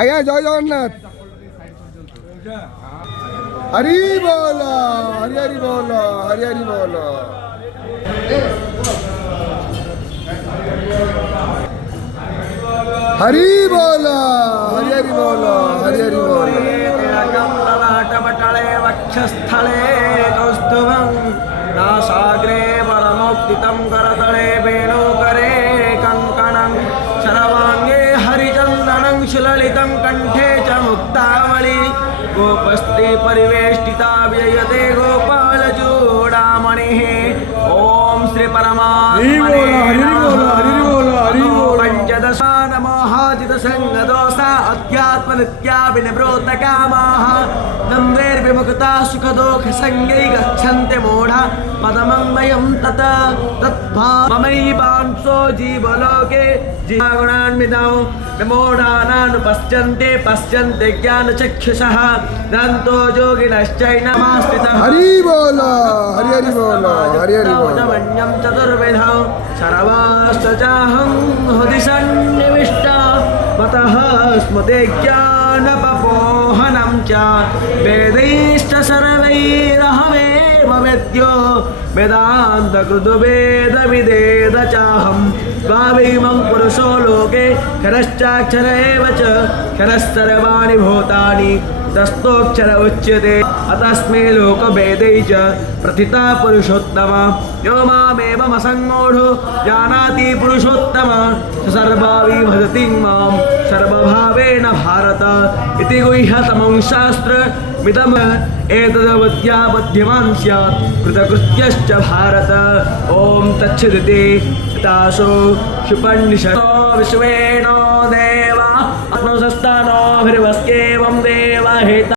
আজ্ঞা জয় জগন্নাথ। হরি বল, হরি হরি বল, হরি হরি বল। हरि बोल, हरि हरि बोल, हरि हरि बोल। ललाटपटले वक्षस्थले कौस्तुभं नासाग्रे परमोक्तितं करतले वेणुकरे कङ्कणं शरवाङ्गे हरिचन्दनं सुललितं कण्ठे च मुक्तावली गोपस्त्री परिवेष्टिता व्ययते गोपालचूडामणिः। ॐ श्री परमात्मने पंचदशानमोहाजितसंगदोषा अध्यात्मनित्याभिनिवृत्तकामाः नम्रेर्विमुक्ता सुखदोषसंगै गच्छन्ति मूढा पदमन्मयं तत् तद्भावमयैवांसो जीवलोके जीवगुणान्वितौ विमूढानानुपश्यन्ते पश्यन्ते ज्ञानचक्षुषः दन्तो योगिनश्चैनमास्थितः। हरि बोल, हरि हरि बोल, हरि हरि बोल। चतुर्विधौ सर्वाश्चाहं हृदि सन्निविष्टा मतः स्मृते ज्ञानपपोहनं च वेदैश्च सर्वैरहमेव वेद्यो वेदान्तकृतो वेदविदेद चाहं द्वाविमं पुरुषो लोके क्षरश्चाक्षर एव च क्षरः सर्वाणि भूतानि तस्थोक्षर उच्यते अतस्मै लोकभेदै च प्रथिता पुरुषोत्तम यो मामेवमसङ्गूढो जानाति पुरुषोत्तम स सर्वावि भजति मां सर्वभावेन भारत इति गुह्यतमं शास्त्रमिदम् एतदवद्यापद्यमान् स्यात् कृतकृत्यश्च भारत। ॐ तच्छिदिति तासो क्षुपन्निषतो विश्वेनो देवा आत्मसस्तानोभिर्वस्येवं देवा हेता